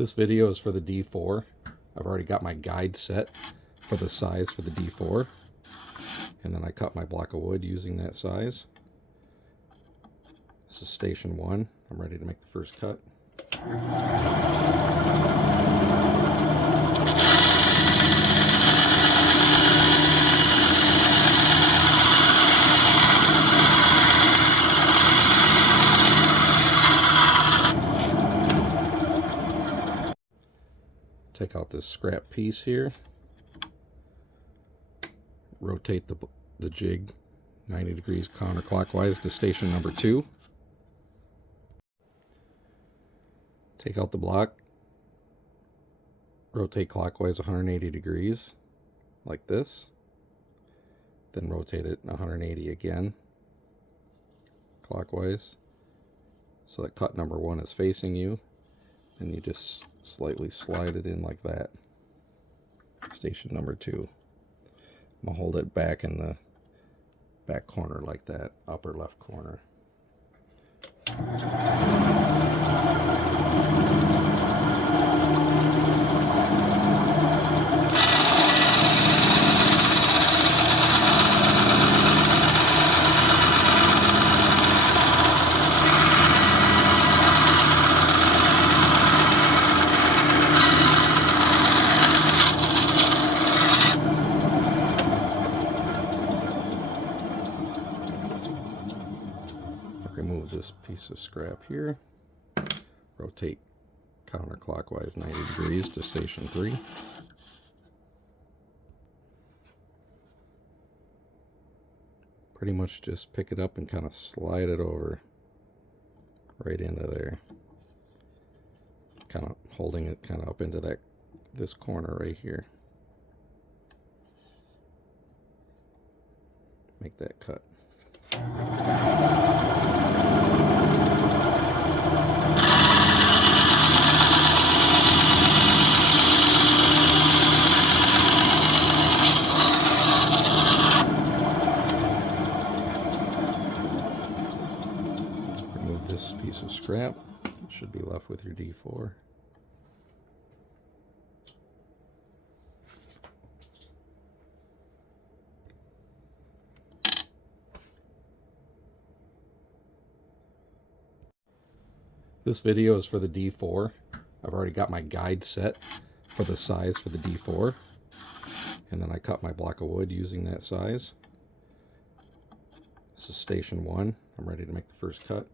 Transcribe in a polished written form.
This video is for the D4. I've already got my guide set for the size for the D4. And then I cut my block of wood using that size. This is station 1. I'm ready to make the first cut. Take out this scrap piece here, rotate the jig 90 degrees counterclockwise to station number 2. Take out the block, rotate clockwise 180 degrees like this, then rotate it 180 again clockwise so that cut number 1 is facing you. And you just slightly slide it in like that. Station number 2. I'm going to hold it back in the back corner like that, upper left corner. Remove this piece of scrap here, rotate counterclockwise 90 degrees to station 3. Pretty much just pick it up and kind of slide it over right into there, kind of holding it kind of up into this corner right here. Make that cut. Remove this piece of scrap. It should be left with your D4. This video is for the D4. I've already got my guide set for the size for the D4. And then I cut my block of wood using that size. This is station 1. I'm ready to make the first cut.